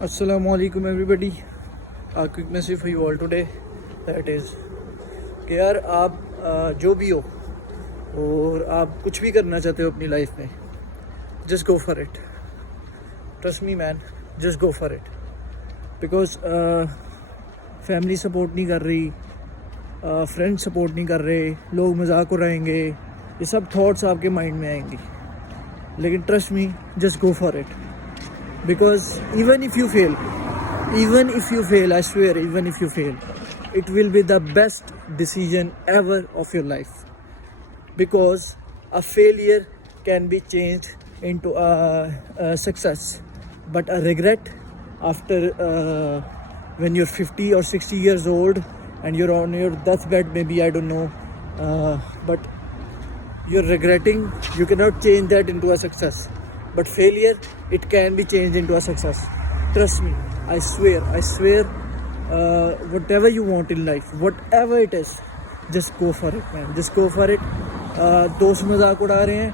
Assalamualaikum everybody. A quick message for you all today. That is कि यार आप जो भी हो और आप कुछ भी करना चाहते हो अपनी लाइफ में, just go for it. Trust me man, just go for it. Because family support नहीं कर रही, फ्रेंड सपोर्ट नहीं कर रहे, लोग मजाक उड़ाएंगे, ये सब थॉट्स आपके माइंड में आएंगी. लेकिन trust me, just go for it. Because even if you fail, I swear, even if you fail, it will be the best decision ever of your life. Because a failure can be changed into a success, but a regret after when you're 50 or 60 years old and you're on your deathbed, maybe, I don't know, but you're regretting, you cannot change that into a success. But failure, it can be changed into a success. Trust me, I swear, whatever you want in life, whatever it is, just go for it man, just go for it. दोस्त मजाक उड़ा रहे हैं,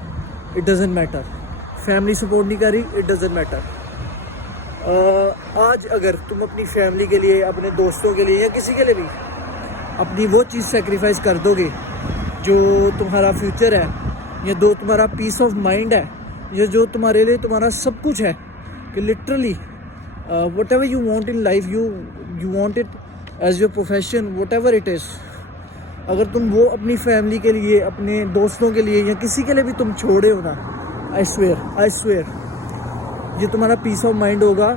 it doesn't matter. Family support नहीं कर रही, it doesn't matter. आज अगर तुम अपनी फैमिली के लिए, अपने दोस्तों के लिए या किसी के लिए भी अपनी वो चीज़ सेक्रीफाइस कर दोगे जो तुम्हारा फ्यूचर है, या जो तुम्हारा पीस ऑफ माइंड है, ये जो तुम्हारे लिए तुम्हारा सब कुछ है, कि literally whatever you want in life, you want it as your profession, whatever it is, अगर तुम वो अपनी फैमिली के लिए, अपने दोस्तों के लिए या किसी के लिए भी तुम छोड़े हो ना, आई स्वेयर ये तुम्हारा पीस ऑफ माइंड होगा.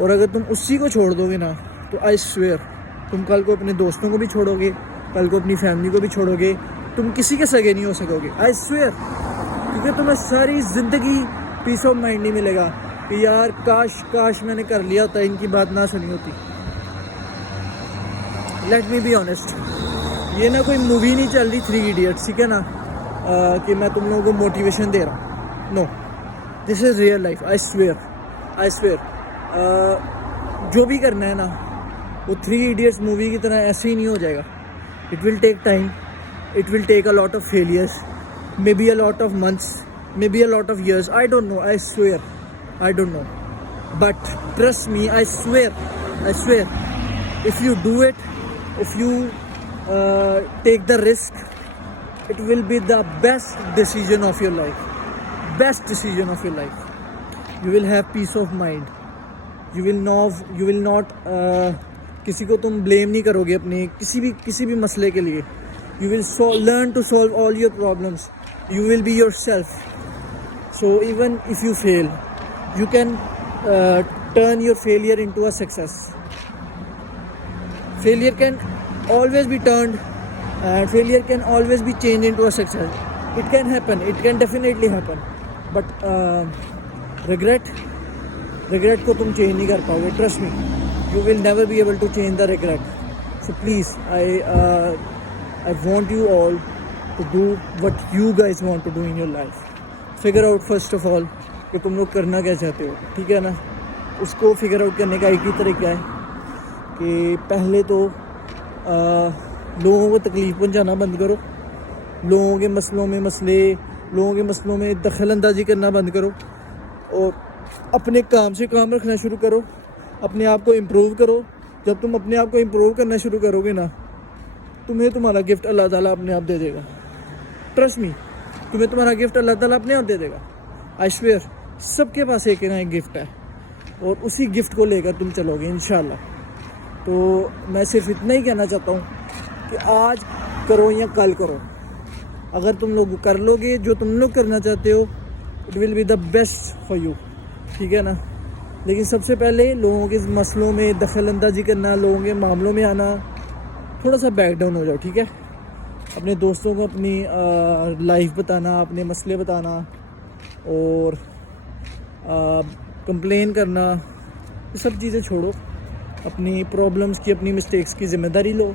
और अगर तुम उसी को छोड़ दोगे ना, तो आई स्वेयर तुम कल को अपने दोस्तों को भी छोड़ोगे, कल को अपनी फैमिली को भी छोड़ोगे, तुम किसी के सगे नहीं हो सकोगे. आई स्वेयर, क्योंकि तुम्हें सारी ज़िंदगी पीस ऑफ माइंड नहीं मिलेगा कि यार काश मैंने कर लिया होता, इनकी बात ना सुनी होती. लेट मी बी ऑनेस्ट, ये ना कोई मूवी नहीं चल रही 3 इडियट्स, ठीक है ना, कि मैं तुम लोगों को मोटिवेशन दे रहा हूँ. No, this is real life. I swear जो भी करना है ना, वो 3 इडियट्स मूवी की तरह ऐसे ही नहीं हो जाएगा. It will take time, it will take a lot of failures, maybe a lot of months, maybe a lot of years, I don't know, I swear, I don't know. But trust me, I swear, if you do it, if you take the risk, it will be the best decision of your life. You will have peace of mind. You will not किसी को तुम blame नहीं करोगे अपने किसी भी मसले के लिए. You will learn to solve all your problems. You will be yourself. So even if you fail, you can turn your failure into a success. Failure can always be turned, and failure can always be changed into a success. It can happen, it can definitely happen. But regret को तुम change नहीं कर पाओगे. Trust me, you will never be able to change the regret. So please, I want you all to do what you guys want to do in your life. Figure out first of all कि तुम लोग करना क्या चाहते हो, ठीक है ना. उसको फिगर आउट करने का एक ही तरीका है कि पहले तो लोगों को तकलीफ़ पहुंचाना बंद करो, लोगों के मसलों में दखल अंदाजी करना बंद करो, और अपने काम से काम रखना शुरू करो, अपने आप को इम्प्रूव करो. जब तुम अपने आप को इम्प्रूव करना शुरू करोगे ना, तुम्हें तुम्हारा गिफ्ट अल्लाह ताला अपने आप दे देगा. ट्रस्ट मी, तुम्हें तुम्हारा गिफ्ट अल्लाह ताला अपने आप दे देगा. आई स्वेयर, सबके पास एक ना एक गिफ्ट है, और उसी गिफ्ट को लेकर तुम चलोगे इंशाल्लाह. तो मैं सिर्फ इतना ही कहना चाहता हूँ कि आज करो या कल करो, अगर तुम लोग कर लोगे जो तुम लोग करना चाहते हो, it will be the best for you, ठीक है ना. लेकिन सबसे पहले लोगों के मसलों में दखल अंदाजी करना, लोगों के मामलों में आना, थोड़ा सा बैक डाउन हो जाओ, ठीक है. अपने दोस्तों को अपनी लाइफ बताना, अपने मसले बताना, और कंप्लेन करना, ये सब चीज़ें छोड़ो. अपनी प्रॉब्लम्स की, अपनी मिस्टेक्स की ज़िम्मेदारी लो,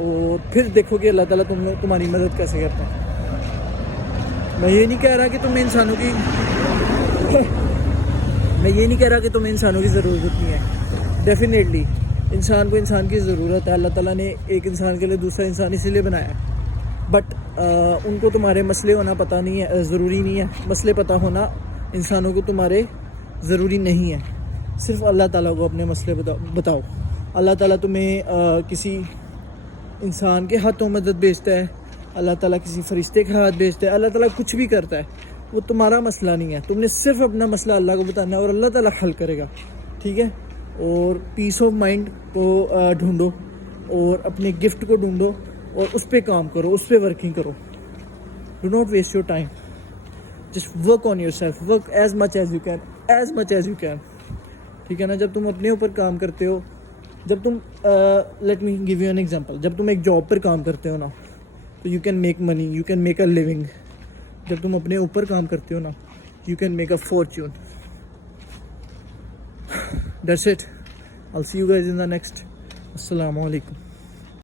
और फिर देखो कि अल्लाह ताला तुम्हारी मदद कैसे करता है. मैं ये नहीं कह रहा कि तुम्हें इंसानों की ज़रूरत नहीं है. डेफिनेटली इंसान को इंसान की ज़रूरत है. अल्लाह ताला ने एक इंसान के लिए दूसरा इंसान इसीलिए बनाया है. बट उनको तुम्हारे मसले होना पता नहीं है, ज़रूरी नहीं है. मसले पता होना इंसानों को तुम्हारे ज़रूरी नहीं है. सिर्फ अल्लाह ताला को अपने मसले बताओ। अल्लाह ताला तुम्हें किसी इंसान के हाथों मदद भेजता है, अल्लाह ताला किसी फरिश्ते के हाथ भेजता है, अल्लाह ताला कुछ भी करता है, वो तुम्हारा मसला नहीं है। तुमने सिर्फ अपना मसला अल्लाह को बताना है और अल्लाह ताला हल करेगा, ठीक है। और पीस ऑफ माइंड को ढूंढो और अपने गिफ्ट को ढूंढो और उस पर काम करो, उस पर वर्किंग करो। Do not waste your time, just work on yourself, work as much as you can, as much as you can, ठीक है ना। जब तुम अपने ऊपर काम करते हो, जब तुम let me give you an example, जब तुम एक जॉब पर काम करते हो ना, तो you can make money, you can make a living. जब तुम अपने ऊपर काम करते हो ना, you can make a Fortune. That's it, I will see you guys in the next. अस्सलामु अलैकुम।